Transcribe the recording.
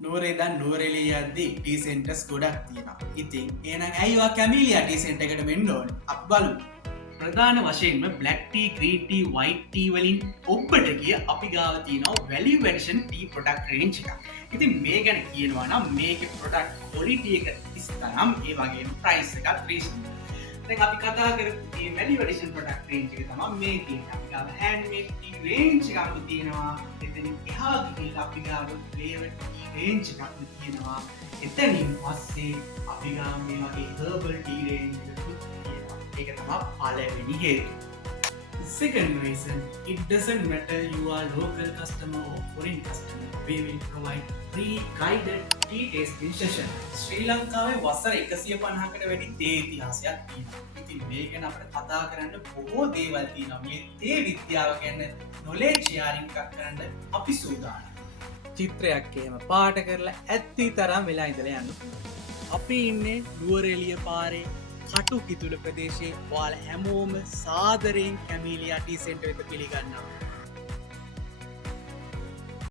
නෝරේදන් නෝරෙලිය අද්දි T centres ගොඩක් තියෙනවා. ඉතින් ඒනම් ඇයිවා කැමිලියා ටී සෙන්ට එකට මෙන්න ඕන අප බලු. ප්‍රධාන වශයෙන්ම බ්ලක්ටී ග්‍රීටී වයිටී වලින් ඔබ්බට කිය අපි ගාව තියනව වැලි වැඩෂන් ටී පොඩක් රේංච් එක. ඉතින් මේ ගැන කියනවා නම් මේක පොඩක් කොලිටිය එක ස්තරම් ඒ වගේ ප්‍රයිස් එකක් ත්‍රීෂන්. දැන් අපි කතා කරපු වැලි වැඩෂන් පොඩක් රේංච් එක තමයි මේ තියෙන්නේ. අපි ගාව හෑන්ඩ්මේඩ් ටී රේංච් එකක් තියෙනවා. එතනින් එහා ගිහින් අපි ගාව ෆ්ලේවර් රේන්ජ් එකක් තියෙනවා. එතනින් පස්සේ අපි ගාව මේ වගේ හර්බල් ටී රේන්ජ් එකකුත් තියෙනවා. ඒක තමයි පළවෙනි හේතුව. Second reason, it doesn't matter you are local customer or foreign customer. We will provide free guided tea tasting session. ශ්‍රී ලංකාවේ වසර 150කට වැඩි තේ ඉතිහාසයක් තියෙනවා. ඉතින් මේ ගැන අපිට කතා කරන්න බොහෝ දේවල් තියෙනවා. මේ තේ විද්‍යාව ගැන knowledge sharing එකක් කරන්න අපි සූදානම්. චිත්‍රයක් එහෙම පාට කරලා ඇත්ති තරම් වෙලා ඉඳලා යන්න. අපි ඉන්නේ නුවරඑළිය පාරේ කටු කිතුල ප්‍රදේශයේ. ඔයාලා හැමෝම සාදරයෙන් කැමීලියා ටී සෙන්ටර් එක පිළිගන්නවා.